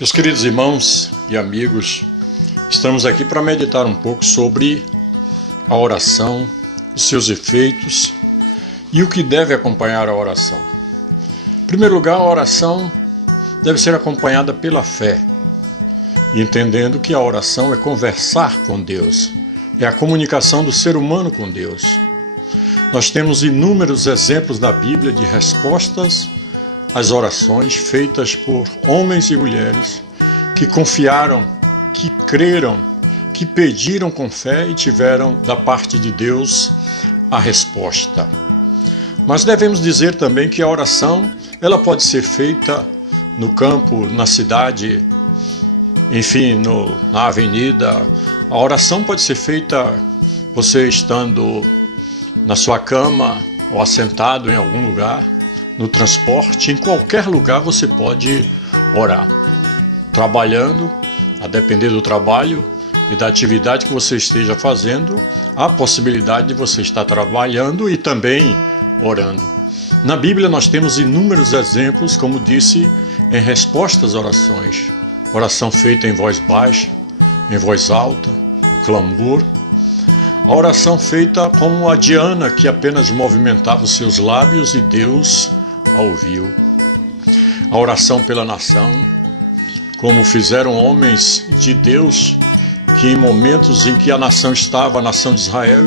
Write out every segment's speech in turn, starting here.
Meus queridos irmãos e amigos, estamos aqui para meditar um pouco sobre a oração, os seus efeitos e o que deve acompanhar a oração. Em primeiro lugar, a oração deve ser acompanhada pela fé, entendendo que a oração é conversar com Deus, é a comunicação do ser humano com Deus. Nós temos inúmeros exemplos na Bíblia de respostas às orações feitas por homens e mulheres que confiaram, que creram, que pediram com fé e tiveram da parte de Deus a resposta. Mas devemos dizer também que a oração, ela pode ser feita no campo, na cidade, enfim, na avenida. A oração pode ser feita você estando na sua cama ou assentado em algum lugar, no transporte, em qualquer lugar você pode orar. Trabalhando, a depender do trabalho e da atividade que você esteja fazendo, há a possibilidade de você estar trabalhando e também orando. Na Bíblia nós temos inúmeros exemplos, como disse, em resposta às orações. Oração feita em voz baixa, em voz alta, o clamor. A oração feita como a de Ana, que apenas movimentava os seus lábios e Deus a ouviu. A oração pela nação, como fizeram homens de Deus, que em momentos em que a nação de Israel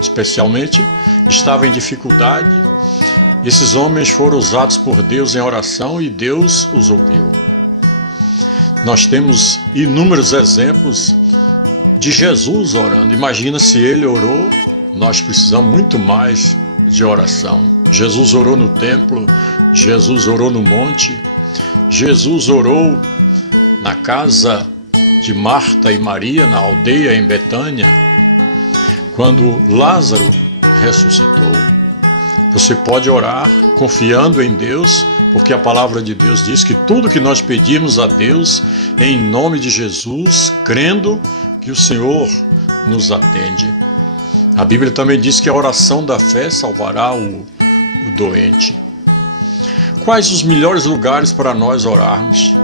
especialmente, estava em dificuldade, esses homens foram usados por Deus em oração e Deus os ouviu. Nós temos inúmeros exemplos de Jesus orando. Imagina se ele orou, nós precisamos muito mais de oração. Jesus orou no templo, Jesus orou no monte, Jesus orou na casa de Marta e Maria, na aldeia em Betânia, quando Lázaro ressuscitou. Você pode orar confiando em Deus, porque a palavra de Deus diz que tudo que nós pedimos a Deus, em nome de Jesus, crendo que o Senhor nos atende. A Bíblia também diz que a oração da fé salvará o doente. Quais os melhores lugares para nós orarmos?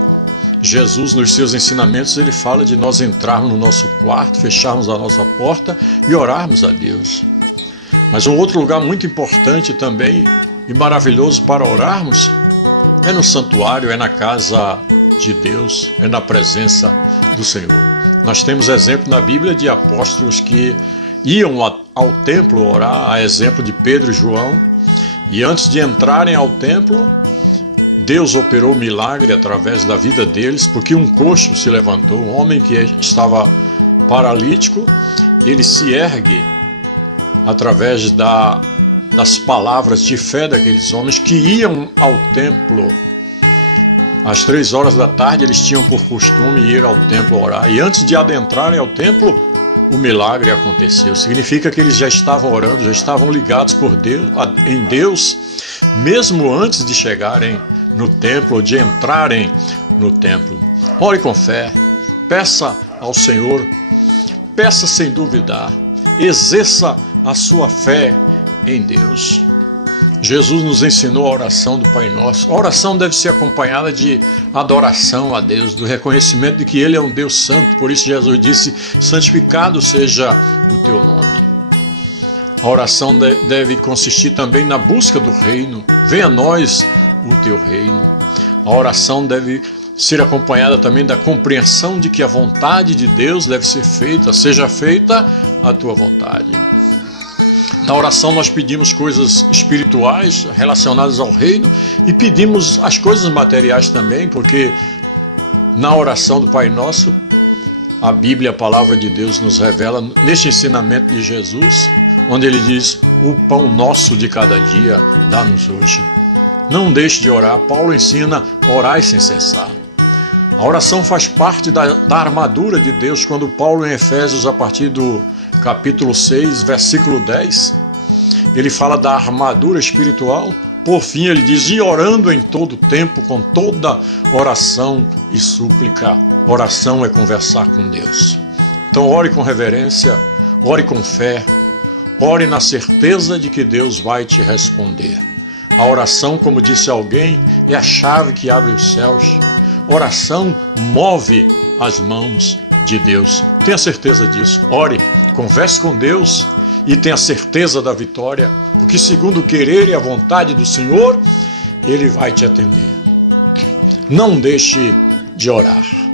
Jesus, nos seus ensinamentos, ele fala de nós entrarmos no nosso quarto, fecharmos a nossa porta e orarmos a Deus. Mas um outro lugar muito importante também e maravilhoso para orarmos é no santuário, é na casa de Deus, é na presença do Senhor. Nós temos exemplo na Bíblia de apóstolos que iam ao templo orar, a exemplo de Pedro e João, e antes de entrarem ao templo, Deus operou um milagre através da vida deles, porque um coxo se levantou, um homem que estava paralítico, ele se ergue através das palavras de fé daqueles homens que iam ao templo. Às 3 horas da tarde eles tinham por costume ir ao templo orar, e antes de adentrarem ao templo, o milagre aconteceu. Significa que eles já estavam orando, já estavam ligados em Deus, mesmo antes de chegarem no templo, de entrarem no templo. Ore com fé, peça ao Senhor, peça sem duvidar, exerça a sua fé em Deus. Jesus nos ensinou a oração do Pai Nosso. A oração deve ser acompanhada de adoração a Deus, do reconhecimento de que Ele é um Deus santo. Por isso Jesus disse, santificado seja o teu nome. A oração deve consistir também na busca do reino. Venha a nós o teu reino. A oração deve ser acompanhada também da compreensão de que a vontade de Deus deve ser feita, seja feita a tua vontade. Na oração nós pedimos coisas espirituais relacionadas ao reino e pedimos as coisas materiais também, porque na oração do Pai Nosso, a Bíblia, a palavra de Deus nos revela, neste ensinamento de Jesus, onde ele diz, o pão nosso de cada dia dá-nos hoje. Não deixe de orar. Paulo ensina, orai sem cessar. A oração faz parte da armadura de Deus, quando Paulo em Efésios, a partir do capítulo 6, versículo 10, ele fala da armadura espiritual. Por fim, ele diz, e orando em todo tempo, com toda oração e súplica. Oração é conversar com Deus. Então, ore com reverência, ore com fé, ore na certeza de que Deus vai te responder. A oração, como disse alguém, é a chave que abre os céus. Oração move as mãos de Deus. Tenha certeza disso. Ore, converse com Deus e tenha certeza da vitória, porque segundo o querer e a vontade do Senhor, Ele vai te atender. Não deixe de orar.